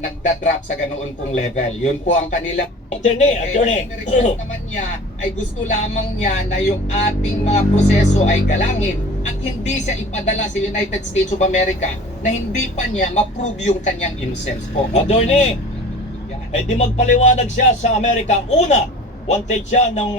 nagda-drop sa ganoon pong level. Yun po ang kanila. Attorney. Request naman niya ay gusto lamang niya na yung ating mga proseso ay galangin at hindi siya ipadala sa United States of America na hindi pa niya ma-prove yung kanyang innocence po. Attorney, di magpaliwanag siya sa Amerika. Una, wanted siya ng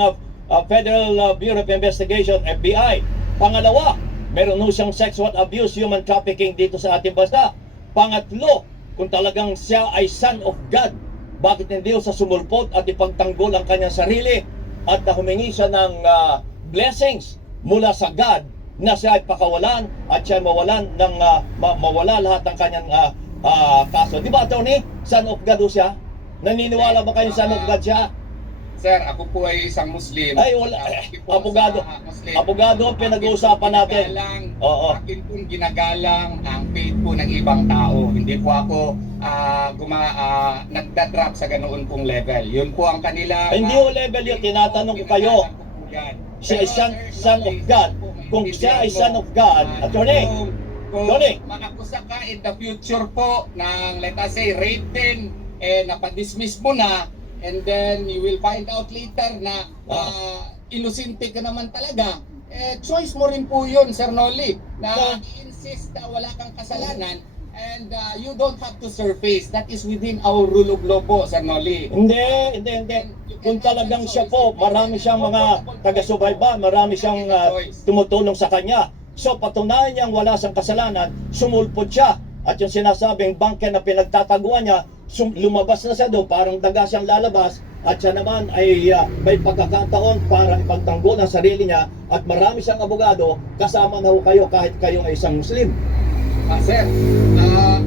Federal Bureau of Investigation, FBI. Pangalawa, meron ho siyang sexual abuse, human trafficking dito sa ating bansa. Pangatlo, kung talagang siya ay son of God, bakit hindi sa sumulpot at ipagtanggol ang kanyang sarili at humingi siya ng blessings mula sa God na siya ay pakawalan at siya mawalan ng mawala lahat ng kanyang kaso. Di ba, attorney? Son of God ho siya? Naniniwala ba kayo son of God siya? Sir, ako po ay isang Muslim. Ay, wala. Abogado ang pinag-uusapan natin. Oo. Akin pong ginagalang ang faith po ng ibang tao. Hindi po ako nagda-drop sa ganoon pong level. Yun po ang kanila. Hindi ho level yun. Tinatanong ko kayo. Siya ay son of God. Kung siya ay son of God, attorney. Kung makakusa ka in the future po ng, let us say, rape din, napadismiss mo na, and then you will find out later na inosente ka naman talaga. Choice mo rin po yun, Sir Noli, na i-insist na wala kang kasalanan and you don't have to surface. That is within our rule of law po, Sir Noli. Hindi. Kung talagang siya po, marami siyang mga taga-subayba, marami siyang tumutulong sa kanya. So patunayan niyang wala siyang kasalanan, sumulpot siya. At yung sinasabing bangke na pinagtataguan niya, lumabas na siya doon, parang daga siyang lalabas, at siya naman ay may pagkakataon para ipagtanggol ang sarili niya, at marami siyang abogado, kasama na ho kayo kahit kayo ay isang Muslim. Sir,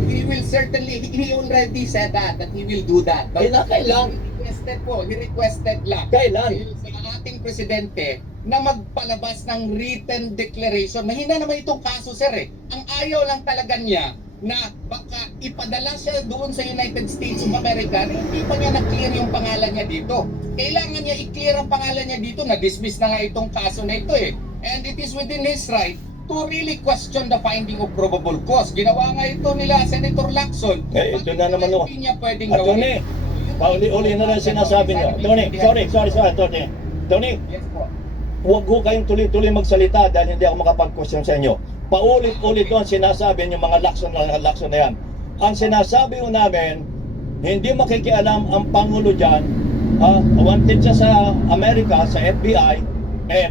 he will certainly, he already said that he will do that. But Kailan? He requested lang. Kailan? Sa ating presidente na magpalabas ng written declaration. Mahina naman itong kaso, sir eh. Ang ayaw lang talaga niya na baka ipadala siya doon sa United States of America na hindi pa niya na-clear yung pangalan niya dito. Kailangan niya i-clear ang pangalan niya dito. Na-dismiss na nga itong kaso na ito eh. And it is within his right to really question the finding of probable cause. Ginawa nga ito nila Senator Lacson. Ito na naman o. Hindi niya pwedeng Attorney, pauli-uli na lang sinasabi niyo. Attorney, sorry, Attorney. Attorney, yes po. huwag ho kayong tuloy-tuloy magsalita dahil hindi ako makapag-question sa inyo. Paulit-ulit doon sinasabi yung mga lakson na yan. Ang sinasabi ko namin, hindi makikialam ang Pangulo dyan. Wanted siya sa Amerika, sa FBI,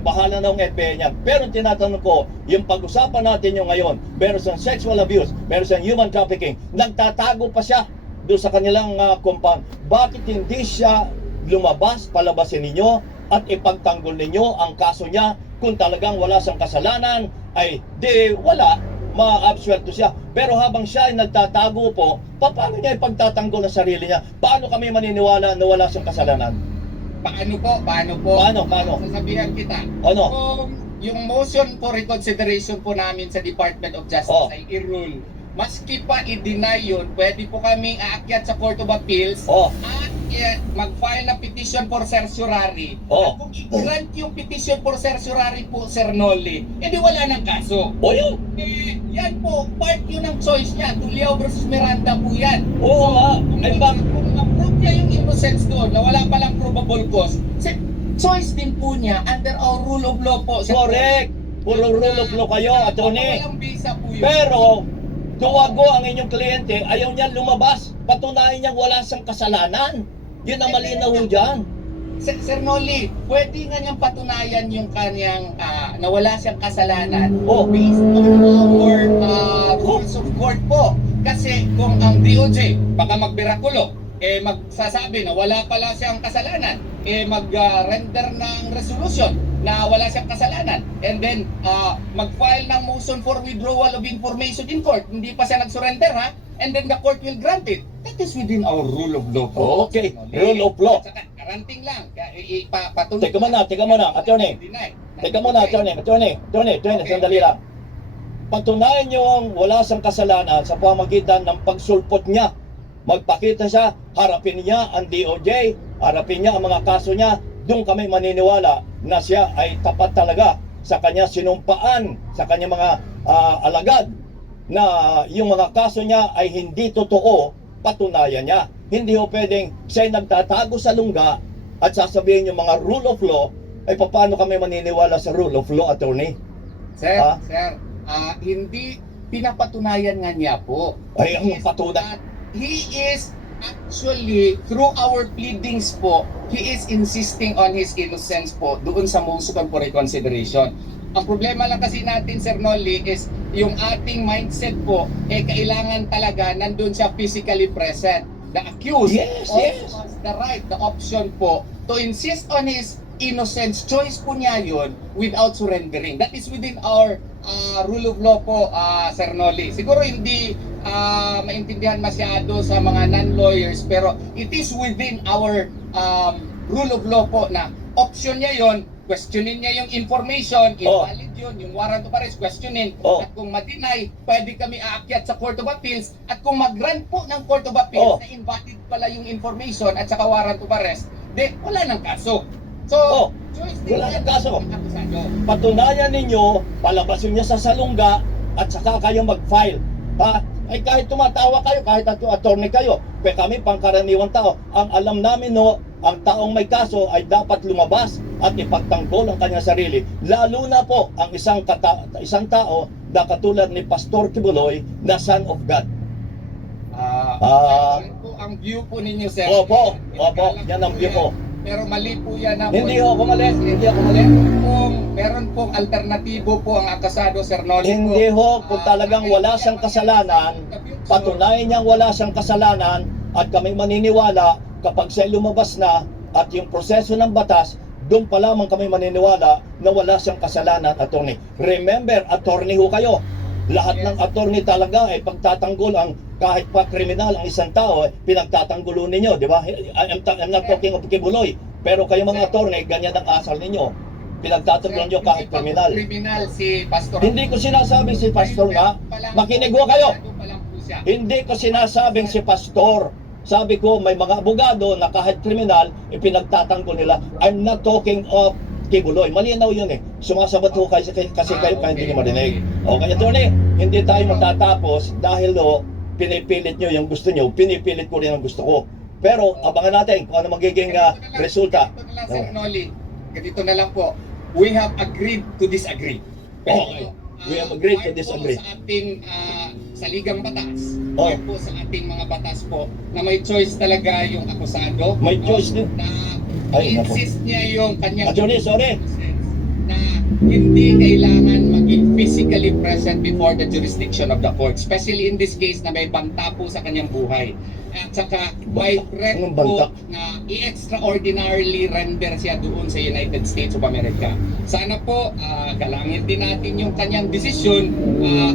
bahala na ang FBI niya. Pero tinatanong ko, yung pag-usapan natin yung ngayon, meron siyang sexual abuse, meron siyang human trafficking, nagtatago pa siya doon sa kanilang compound. Bakit hindi siya lumabas, palabasin ninyo at ipagtanggol ninyo ang kaso niya? Kung talagang wala siyang kasalanan, ay di wala, ma-absuelto siya. Pero habang siya ay nagtatago po, paano niya ipagtatanggol ang sarili niya? Paano kami maniniwala na wala siyang kasalanan? Paano po? Paano? Sasabihan kita. Ano? Kung yung motion for reconsideration po namin sa Department of Justice ay i-rule, maski pa i-deny yun, pwede po kaming aakyat sa Court of Appeals at mag-file ng petition for certiorari. At kung i-grant yung petition for certiorari po, Sir Noli, edi wala ng kaso. Yun. Yan po, part yun ng choice niya. Tuliao versus Miranda po yan. Oo nga. Kung approve niya yung innocence doon na wala palang probable cause, choice din po niya under our rule of law po. Correct. Puro rule of law kayo, attorney. Walang visa po yun. Pero, duwago ang inyong kliyente, ayaw niya lumabas. Patunayan niyang wala siyang kasalanan. Yun ang malinaw dyan. Sir Noli, pwede nga niyang patunayan yung kanyang na wala siyang kasalanan based on our rules of court po. Kasi kung ang DOJ, baka magbirakulo, magsasabi na wala pala siyang kasalanan, mag-render ng resolution na wala siyang kasalanan, and then mag-file ng motion for withdrawal of information in court, hindi pa siya nag-surrender and then the court will grant it. That is within our rule of law po. Okay, rule of law. Karanting lang, patuloy. Teka muna, attorney. Teka muna, attorney, sandali lang. Patunayan niyong wala siyang kasalanan sa pamagitan ng pagsulpot niya. Magpakita siya, harapin niya ang DOJ, harapin niya ang mga kaso niya. Doon kami maniniwala na siya ay tapat talaga sa kanya sinumpaan, sa kanya mga alagad, na yung mga kaso niya ay hindi totoo patunayan niya. Hindi ho pwedeng siya'y nagtatago sa lungga at sasabihin yung mga rule of law, ay paano kami maniniwala sa rule of law, attorney? Sir, Ah? sir, hindi pinapatunayan nga niya po. Ay, ang He is patunay. not- He is actually, through our pleadings po, he is insisting on his innocence po doon sa motion for reconsideration. Ang problema lang kasi natin, Sir Nolly, is yung ating mindset po, kailangan talaga nandun siya physically present. The accused Yes, also yes. has the right, the option po, to insist on his innocence. Choice po niya yun without surrendering. That is within our rule of law po, Sir Nolly. Siguro hindi maintindihan masyado sa mga non-lawyers, pero it is within our rule of law po na option niya yon, questionin niya yung information, invalid yun, yung warrant of arrest, questionin. Oh. At kung ma-deny, pwede kami aakyat sa Court of Appeals. At kung mag-grant po ng Court of Appeals Oh. na invalid pala yung information at saka warrant of arrest, then wala nang kaso. So, Oh. choice din Wala yan nang kaso. ng akusado. Patunayan ninyo, palabasin niya sa salungga at saka kayo mag-file. Ha? Ay kahit tumatawa kayo, kahit attorney kayo, pero kami pangkaraniwang tao, ang alam namin no, ang taong may kaso ay dapat lumabas at ipagtanggol ang kanyang sarili. Lalo na po ang isang tao na katulad ni Pastor Kibuloy na Son of God. Sir, yan po ang view po ninyo, sir. Opo, opo, Kaya lang yan ang po view ko. Pero mali po yan na Hindi ako mali, hindi ako mali. Meron pong alternatibo po ang akasado, Sir Nolly. Hindi ho, kung talagang wala siyang kasalanan, patunayan niyang wala siyang kasalanan at kami maniniwala kapag siya lumabas na at yung proseso ng batas, doon pa lamang kami maniniwala na wala siyang kasalanan, attorney. Remember, attorney ho kayo. Lahat ng attorney talaga ay pagtatanggol ang kahit pa kriminal ang isang tao, pinagtatanggulo ninyo, di ba? I'm not talking of Kibuloy, pero kayo mga attorney, ganyan ang asal ninyo. Pinagtatanggol nyo kahit kriminal. Kriminal si Pastor. Hindi ko sinasabing si pastor nga. Makinig ho kayo. Hindi ko sinasabing si pastor. Sabi ko may mga abogado na kahit kriminal, ipinagtatanggol nila. I'm not talking of Kibuloy. Malinaw yun eh. Sumasabat ho kasi kayo kaya hindi nyo marinig. Okay, attorney, hindi tayo matatapos dahil pinipilit nyo yung gusto nyo, pinipilit ko rin ang gusto ko. Pero abangan natin kung ano magiging resulta. Ganito na lang, Sir Nolly. Ganito na lang po. We have agreed to disagree. Okay. We have agreed to disagree. Sa ating saligang batas, Oh. po sa ating mga batas po, na may choice talaga yung akusado. May choice din. Na Ay, nako. insist niya yung kanyang Attorney, sorry. na hindi kailangan maging physically present before the jurisdiction of the court. Especially in this case na may banta po sa kanyang buhay. At saka may threat Anong banta? po na i-extraordinarily render siya doon sa United States of America. Sana po galangin din natin yung kanyang desisyon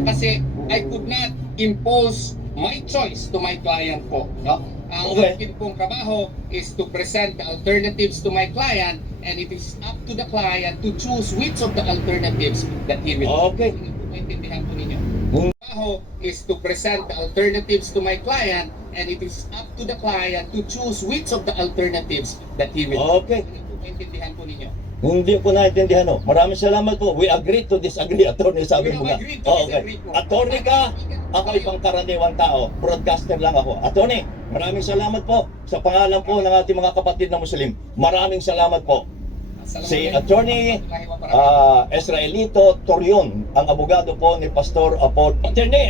kasi I could not impose my choice to my client po. No? Ang Okay. akin pong trabaho is to present the alternatives to my client and it is up to the client to choose which of the alternatives that he will. Okay. Maintindihan po ninyo. Hmm. Trabaho is to present the alternatives to my client and it is up to the client to choose which of the alternatives that he will. Okay. Maintindihan po ninyo. Hindi ko naintindihan no. Maraming salamat po. We agree to disagree, attorney, sabi We mo have nga. agreed to Okay. disagree po. Attorney ka, ako ay pangkaraniwang tao. Broadcaster lang ako. Attorney, maraming salamat po sa pangalan po ng ating mga kapatid na Muslim. Maraming salamat po. Si Attorney Israelito Torion, ang abogado po ni Pastor Apod. Attorney,